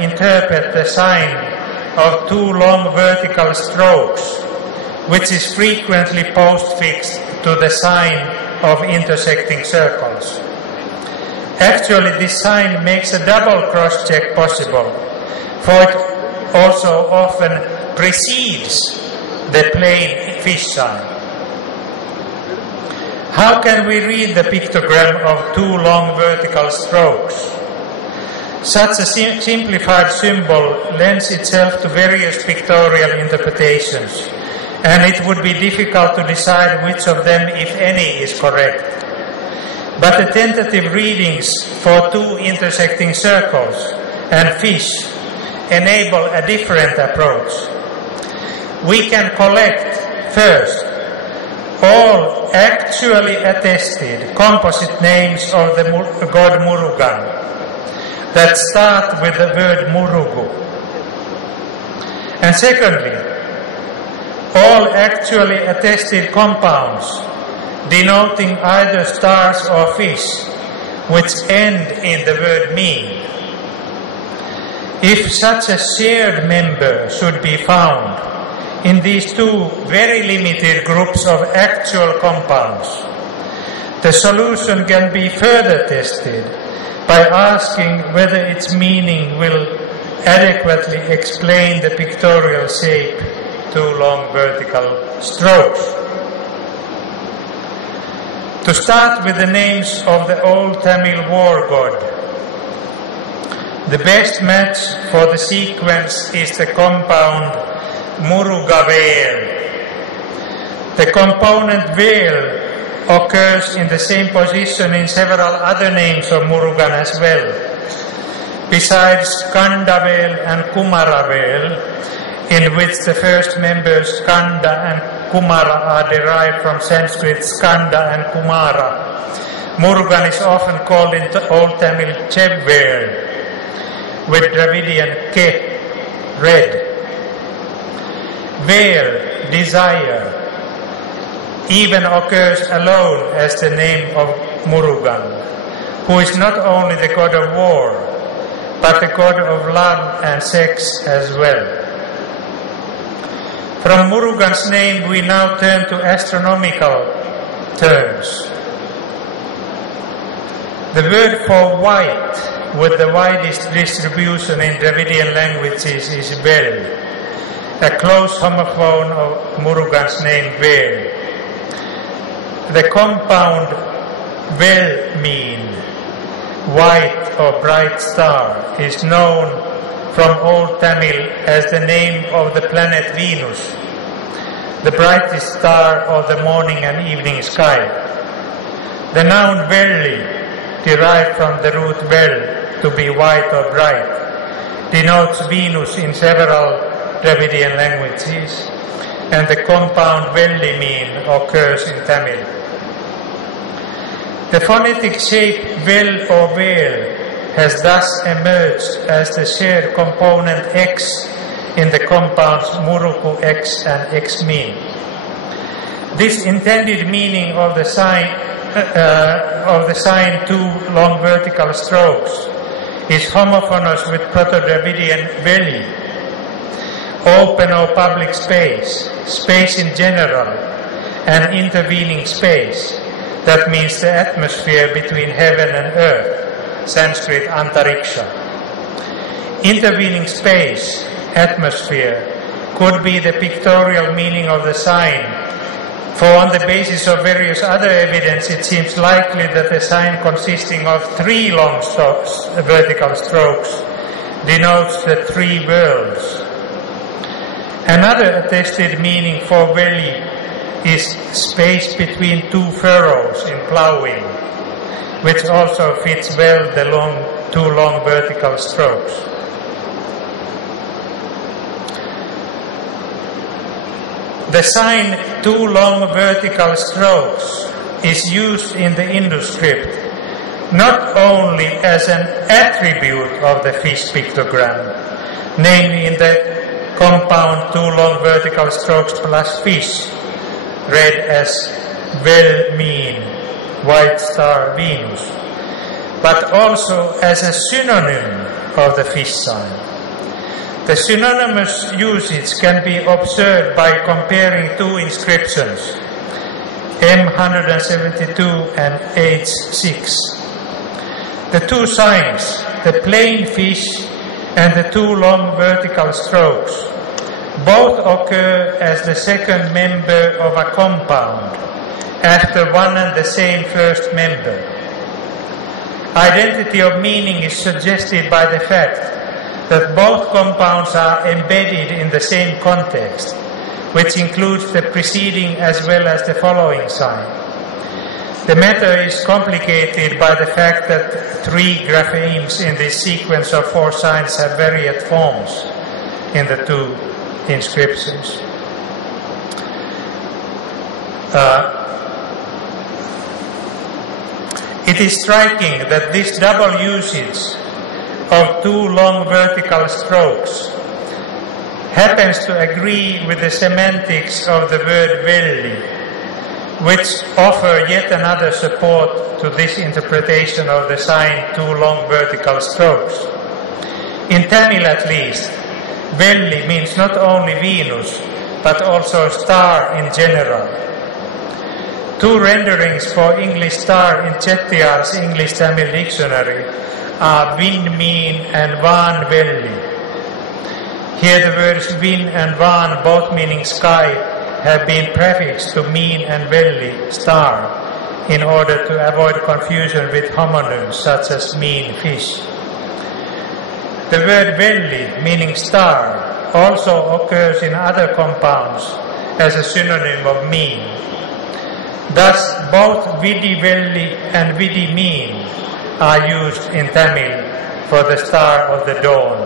interpret the sign of two long vertical strokes, which is frequently postfixed to the sign of intersecting circles. Actually, this sign makes a double cross-check possible, for it also often precedes the plain fish sign. How can we read the pictogram of two long vertical strokes? Such a simplified symbol lends itself to various pictorial interpretations, and it would be difficult to decide which of them, if any, is correct. But the tentative readings for two intersecting circles and fish enable a different approach. We can collect, first, all actually attested composite names of the god Murugan that start with the word Murugu. And secondly, all actually attested compounds denoting either stars or fish which end in the word mean. If such a shared member should be found in these two very limited groups of actual compounds, the solution can be further tested by asking whether its meaning will adequately explain the pictorial shape two long vertical strokes. To start with the names of the old Tamil war god, the best match for the sequence is the compound Murugavel. The component Vel occurs in the same position in several other names of Murugan as well. Besides Kandavel and Kumaravel, in which the first members Skanda and Kumara are derived from Sanskrit Skanda and Kumara, Murugan is often called in Old Tamil Chevvel, with Dravidian Ke, red. Vel, desire, even occurs alone as the name of Murugan, who is not only the god of war, but the god of love and sex as well. From Murugan's name we now turn to astronomical terms. The word for white with the widest distribution in Dravidian languages is Vel, a close homophone of Murugan's name Vel. The compound Vel mean, white or bright star, is known from Old Tamil as the name of the planet Venus, the brightest star of the morning and evening sky. The noun Velli, derived from the root Vel, to be white or bright, denotes Venus in several Dravidian languages, and the compound Velli mean occurs in Tamil. The phonetic shape Vel or Vel has thus emerged as the shared component X in the compounds Muruku X and X mean. This intended meaning of the sign two long vertical strokes is homophonous with Proto-Dravidian Veli, open or public space, space in general, and intervening space. That means the atmosphere between heaven and earth, Sanskrit Antariksha. Intervening space, atmosphere, could be the pictorial meaning of the sign, for on the basis of various other evidence it seems likely that the sign consisting of three long vertical strokes denotes the three worlds. Another attested meaning for Veli is space between two furrows in ploughing, which also fits well the two long vertical strokes. The sign two long vertical strokes is used in the Hindu script not only as an attribute of the fish pictogram, namely in the compound two long vertical strokes plus fish, read as Vel mean, white star Venus, but also as a synonym of the fish sign. The synonymous usage can be observed by comparing two inscriptions, M172 and H6. The two signs, the plain fish and the two long vertical strokes, both occur as the second member of a compound after one and the same first member. Identity of meaning is suggested by the fact that both compounds are embedded in the same context, which includes the preceding as well as the following sign. The matter is complicated by the fact that three graphemes in this sequence of four signs have varied forms in the two inscriptions. It is striking that this double usage of two long vertical strokes happens to agree with the semantics of the word velli, which offer yet another support to this interpretation of the sign two long vertical strokes. In Tamil at least, velli means not only Venus, but also star in general. Two renderings for English star in Chettiar's English Tamil dictionary are Vin mean and Van velli. Here the words Vin and Van, both meaning sky, have been prefixed to mean and velli, star, in order to avoid confusion with homonyms such as mean fish. The word velli, meaning star, also occurs in other compounds as a synonym of mean. Thus, both vidi velli and vidi mean are used in Tamil for the star of the dawn.